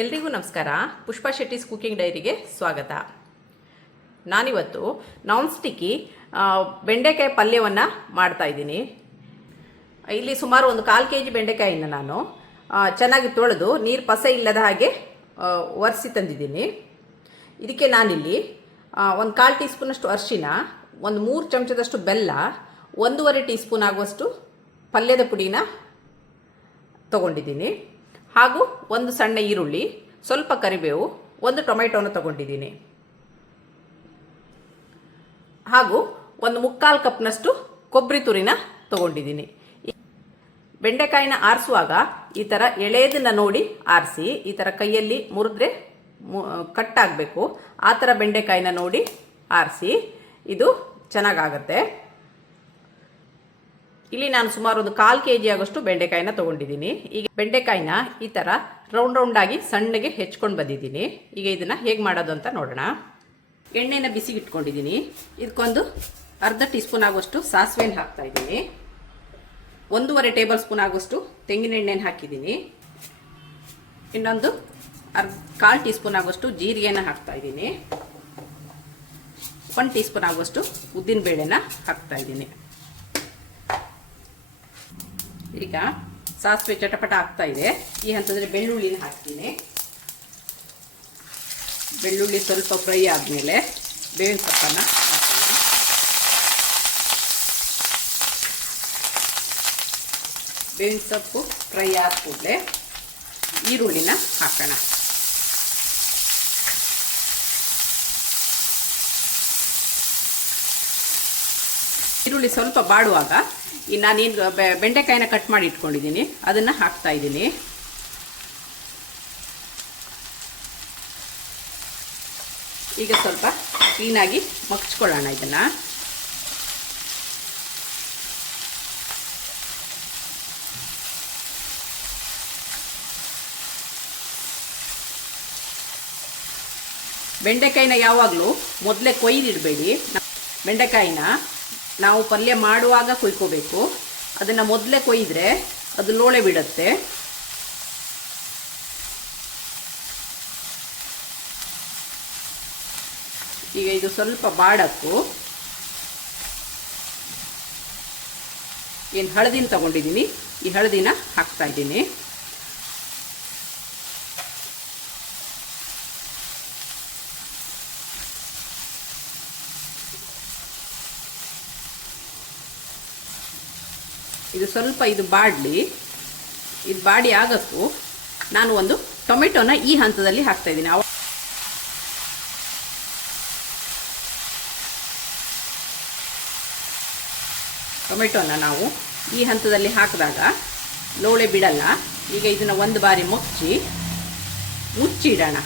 ಎಲ್ರಿಗೂ ನಮಸ್ಕಾರ. ಪುಷ್ಪಾ ಶೆಟ್ಟಿಸ್ ಕುಕಿಂಗ್ ಡೈರಿಗೆ ಸ್ವಾಗತ. ನಾನಿವತ್ತು ನಾನ್ ಸ್ಟಿಕ್ಕಿ ಬೆಂಡೆಕಾಯಿ ಪಲ್ಯವನ್ನು ಮಾಡ್ತಾ ಇದ್ದೀನಿ. ಇಲ್ಲಿ ಸುಮಾರು ಒಂದು 1/4 kg ಬೆಂಡೆಕಾಯಿನ ನಾನು ಚೆನ್ನಾಗಿ ತೊಳೆದು ನೀರು ಪಸೆ ಇಲ್ಲದ ಹಾಗೆ ಒರೆಸಿ ತಂದಿದ್ದೀನಿ. ಇದಕ್ಕೆ ನಾನಿಲ್ಲಿ ಒಂದು 1/4 ಟೀ ಸ್ಪೂನಷ್ಟು ಅರಿಶಿನ, ಒಂದು 3 ಚಮಚದಷ್ಟು ಬೆಲ್ಲ, 1.5 ಟೀ ಸ್ಪೂನ್ ಆಗುವಷ್ಟು ಪಲ್ಯದ ಪುಡಿನ ತಗೊಂಡಿದ್ದೀನಿ. ಹಾಗೂ ಒಂದು ಸಣ್ಣ ಈರುಳ್ಳಿ, ಸ್ವಲ್ಪ ಕರಿಬೇವು, ಒಂದು ಟೊಮೆಟೊನ ತಗೊಂಡಿದ್ದೀನಿ. ಹಾಗೂ ಒಂದು 3/4 ಕಪ್ನಷ್ಟು ಕೊಬ್ಬರಿ ತುರಿನ ತಗೊಂಡಿದ್ದೀನಿ. ಬೆಂಡೆಕಾಯಿನ ಆರಿಸುವಾಗ ಈ ಥರ ಎಳೆದನ್ನ ನೋಡಿ ಆರಿಸಿ, ಈ ಥರ ಕೈಯಲ್ಲಿ ಮುರಿದ್ರೆ ಕಟ್ಟಾಗಬೇಕು. ಆ ಥರ ಬೆಂಡೆಕಾಯಿನ ನೋಡಿ ಆರಿಸಿ, ಇದು ಚೆನ್ನಾಗಾಗತ್ತೆ. ಇಲ್ಲಿ ನಾನು ಸುಮಾರು ಒಂದು 1/4 kg ಆಗೋಷ್ಟು ಬೆಂಡೆಕಾಯಿನ ತೊಗೊಂಡಿದ್ದೀನಿ. ಈಗ ಬೆಂಡೆಕಾಯಿನ ಈ ಥರ ರೌಂಡ್ ಆಗಿ ಸಣ್ಣಗೆ ಹೆಚ್ಕೊಂಡು ಬಂದಿದ್ದೀನಿ. ಈಗ ಇದನ್ನು ಹೇಗೆ ಮಾಡೋದು ಅಂತ ನೋಡೋಣ. ಎಣ್ಣೆನ ಬಿಸಿಗೆ ಇಟ್ಕೊಂಡಿದ್ದೀನಿ. ಇದಕ್ಕೊಂದು ಅರ್ಧ ಟೀ ಸ್ಪೂನ್ ಆಗುವಷ್ಟು ಸಾಸಿವೆನ ಹಾಕ್ತಾ ಇದ್ದೀನಿ. 1.5 ಟೇಬಲ್ ಸ್ಪೂನ್ ಆಗುವಷ್ಟು ತೆಂಗಿನ ಎಣ್ಣೆನ ಹಾಕಿದ್ದೀನಿ. ಇನ್ನೊಂದು 1/4 ಟೀ ಸ್ಪೂನ್ ಆಗುವಷ್ಟು ಜೀರಿಗೆನ ಹಾಕ್ತಾ ಇದ್ದೀನಿ. 1 ಟೀ ಸ್ಪೂನ್ ಆಗುವಷ್ಟು ಉದ್ದಿನ ಬೇಳೆನ ಹಾಕ್ತಾ ಇದ್ದೀನಿ. ಈಗ ಸಾಸಿವೆ ಚಟಪಟ ಆಗ್ತಾ ಇದೆ. ಈ ಹಂತದಲ್ಲಿ ಬೆಳ್ಳುಳ್ಳಿನ ಹಾಕ್ತೀನಿ. ಬೆಳ್ಳುಳ್ಳಿ ಸ್ವಲ್ಪ ಫ್ರೈ ಆದಮೇಲೆ ಬೇವಿನ ಸೊಪ್ಪನ್ನು ಹಾಕ್ತೀನಿ. ಬೇವಿನ ಸೊಪ್ಪು ಫ್ರೈ ಆದ ಕೂಡಲೇ ಈರುಳ್ಳಿನ ಹಾಕೋಣ. ಈರುಳ್ಳಿ ಸ್ವಲ್ಪ ಬಾಡುವಾಗ ನಾನೇನು ಬೆಂಡೆಕಾಯಿನ ಕಟ್ ಮಾಡಿ ಇಟ್ಕೊಂಡಿದ್ದೀನಿ ಅದನ್ನು ಹಾಕ್ತಾ ಇದ್ದೀನಿ. ಈಗ ಸ್ವಲ್ಪ ಕ್ಲೀನಾಗಿ ಮಗ್ಚ್ಕೊಳ್ಳೋಣ ಇದನ್ನು. ಬೆಂಡೆಕಾಯಿನ ಯಾವಾಗಲೂ ಮೊದಲೇ ಕೊಯ್ದಿಡಬೇಡಿ. ಬೆಂಡೆಕಾಯಿನ ನಾವು ಪಲ್ಯ ಮಾಡುವಾಗ ಕೊಯ್ಕೋಬೇಕು. ಅದನ್ನು ಮೊದಲೇ ಕೊಯ್ದರೆ ಅದು ಲೋಳೆ ಬಿಡುತ್ತೆ. ಈಗ ಇದು ಸ್ವಲ್ಪ ಬಾಡಕ್ಕು ಏನು ಹಳದಿನ ತಗೊಂಡಿದ್ದೀನಿ, ಈ ಹಳದಿನ ಹಾಕ್ತಾ ಇದ್ದೀನಿ. ಇದು ಸ್ವಲ್ಪ ಬಾಡಲಿ. ಇದು ಬಾಡಿ ಆಗಕ್ಕೂ ನಾನು ಒಂದು ಟೊಮೆಟೊನ ಈ ಹಂತದಲ್ಲಿ ಹಾಕ್ತಾ ಇದ್ದೀನಿ. ಟೊಮೆಟೊನ ನಾವು ಈ ಹಂತದಲ್ಲಿ ಹಾಕಿದಾಗ ಲೋಳೆ ಬಿಡಲ್ಲ. ಈಗ ಇದನ್ನು ಒಂದು ಬಾರಿ ಮುಚ್ಚಿಡೋಣ.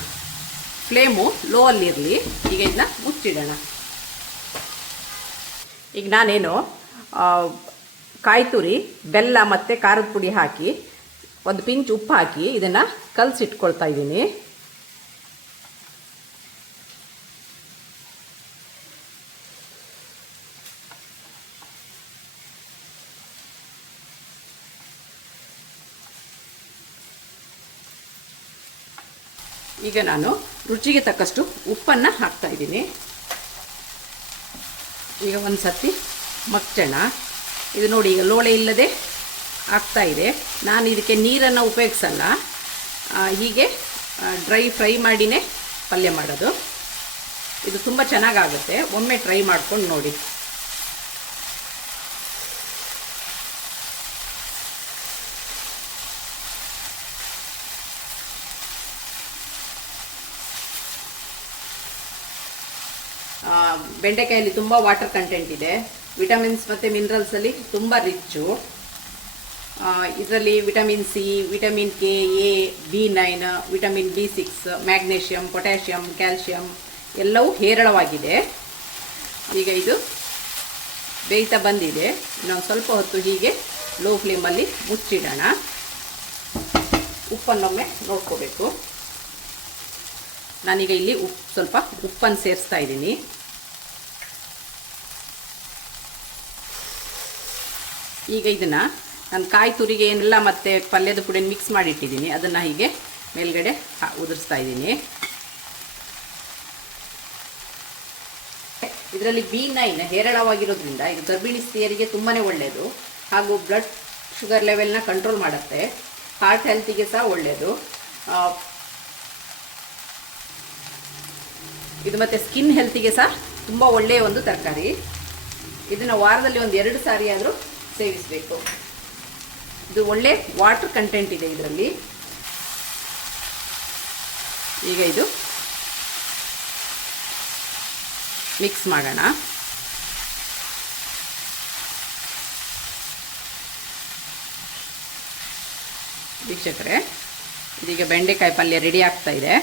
Flame low ಅಲ್ಲಿರಲಿ. ಈಗ ಇದನ್ನ ಮುಚ್ಚಿಡೋಣ. ಈಗ ನಾನೇನು ಕಾಯಿ ತುರಿ, ಬೆಲ್ಲ ಮತ್ತು ಖಾರದ ಪುಡಿ ಹಾಕಿ ಒಂದು ಪಿಂಚ್ ಉಪ್ಪು ಹಾಕಿ ಇದನ್ನು ಕಲಸಿಟ್ಕೊಳ್ತಾ ಇದ್ದೀನಿ. ಈಗ ನಾನು ರುಚಿಗೆ ತಕ್ಕಷ್ಟು ಉಪ್ಪನ್ನು ಹಾಕ್ತಾ ಇದ್ದೀನಿ. ಈಗ ಒಂದು ಸರ್ತಿ ಮಗ್ಚೋಣ. ಇದು ನೋಡಿ, ಈಗ ಲೋಳೆ ಇಲ್ಲದೆ ಆಗ್ತಾ ಇದೆ. ನಾನು ಇದಕ್ಕೆ ನೀರನ್ನು ಉಪಯೋಗಿಸಲ್ಲ, ಹೀಗೆ ಡ್ರೈ ಫ್ರೈ ಮಾಡಿನೇ ಪಲ್ಯ ಮಾಡೋದು. ಇದು ತುಂಬ ಚೆನ್ನಾಗಾಗುತ್ತೆ. ಒಮ್ಮೆ ಟ್ರೈ ಮಾಡ್ಕೊಂಡು ನೋಡಿ. ಬೆಂಡೆಕಾಯಲ್ಲಿ ತುಂಬ ವಾಟರ್ ಕಂಟೆಂಟ್ ಇದೆ. ವಿಟಮಿನ್ಸ್ ಮತ್ತು ಮಿನರಲ್ಸಲ್ಲಿ ತುಂಬ ರಿಚ್ಚು. ಇದರಲ್ಲಿ vitamin C, vitamin K, A, B9, vitamin B6, magnesium, potassium, calcium ಎಲ್ಲವೂ ಹೇರಳವಾಗಿದೆ. ಈಗ ಇದು ಬೇಯ್ತಾ ಬಂದಿದೆ. ಇನ್ನೊಂದು ಸ್ವಲ್ಪ ಹೊತ್ತು ಹೀಗೆ ಲೋ ಫ್ಲೇಮಲ್ಲಿ ಮುಚ್ಚಿಡೋಣ. ಉಪ್ಪನ್ನೊಮ್ಮೆ ನೋಡ್ಕೋಬೇಕು. ನಾನೀಗ ಇಲ್ಲಿ ಸ್ವಲ್ಪ ಉಪ್ಪನ್ನು ಸೇರಿಸ್ತಾ ಇದ್ದೀನಿ. ಈಗ ಇದನ್ನು ನಾನು ಕಾಯಿ ತುರಿಗೆ ಏನೆಲ್ಲ ಮತ್ತು ಪಲ್ಯದ ಪುಡಿ ಮಿಕ್ಸ್ ಮಾಡಿ ಇಟ್ಟಿದ್ದೀನಿ, ಅದನ್ನು ಹೀಗೆ ಮೇಲ್ಗಡೆ ಉದುರಿಸ್ತಾ ಇದ್ದೀನಿ. ಇದರಲ್ಲಿ B9 ಹೇರಳವಾಗಿರೋದ್ರಿಂದ ಇದು ಗರ್ಭಿಣಿ ಸ್ತ್ರೀಯರಿಗೆ ತುಂಬಾ ಒಳ್ಳೆಯದು. ಹಾಗೂ ಬ್ಲಡ್ ಶುಗರ್ ಲೆವೆಲ್ನ ಕಂಟ್ರೋಲ್ ಮಾಡುತ್ತೆ. ಹಾರ್ಟ್ ಹೆಲ್ತಿಗೆ ಸಹ ಒಳ್ಳೆಯದು ಇದು. ಮತ್ತು ಸ್ಕಿನ್ ಹೆಲ್ತಿಗೆ ಸಹ ತುಂಬ ಒಳ್ಳೆಯ ಒಂದು ತರಕಾರಿ. ಇದನ್ನು ವಾರದಲ್ಲಿ ಒಂದು 2 ಸಾರಿ ಆದರೂ ಸೇವಿಸಬೇಕು. ಇದು ಒಳ್ಳೆ ವಾಟರ್ ಕಂಟೆಂಟ್ ಇದೆ ಇದರಲ್ಲಿ. ಈಗ ಇದು ಮಿಕ್ಸ್ ಮಾಡೋಣ. ವೀಕ್ಷಕರೇ, ಇದೀಗ ಬೆಂಡೆಕಾಯಿ ಪಲ್ಯ ರೆಡಿ ಆಗ್ತಾ ಇದೆ.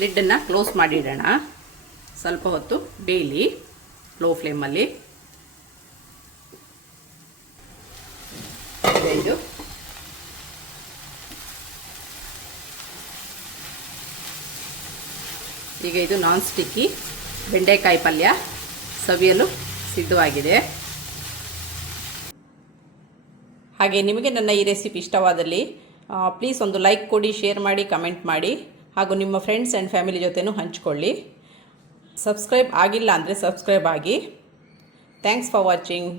ಲಿಡ್ಡನ್ನು ಕ್ಲೋಸ್ ಮಾಡಿಡೋಣ. ಸ್ವಲ್ಪ ಹೊತ್ತು ಡೈಲಿ ಲೋ ಫ್ಲೇಮಲ್ಲಿ. ಇದು ಈಗ ಇದು ನಾನ್ ಸ್ಟಿಕ್ಕಿ ಬೆಂಡೆಕಾಯಿ ಪಲ್ಯ ಸವಿಯಲು ಸಿದ್ಧವಾಗಿದೆ. ಹಾಗೆ ನಿಮಗೆ ನನ್ನ ಈ ರೆಸಿಪಿ ಇಷ್ಟವಾದಲ್ಲಿ ಪ್ಲೀಸ್ ಒಂದು ಲೈಕ್ ಕೊಡಿ, ಶೇರ್ ಮಾಡಿ, ಕಮೆಂಟ್ ಮಾಡಿ. ಹಾಗೂ ನಿಮ್ಮ ಫ್ರೆಂಡ್ಸ್ ಆ್ಯಂಡ್ ಫ್ಯಾಮಿಲಿ ಜೊತೆನೂ ಹಂಚ್ಕೊಳ್ಳಿ. ಸಬ್ಸ್ಕ್ರೈಬ್ ಆಗಿಲ್ಲ ಅಂದರೆ ಸಬ್ಸ್ಕ್ರೈಬ್ ಆಗಿ. Thanks for watching.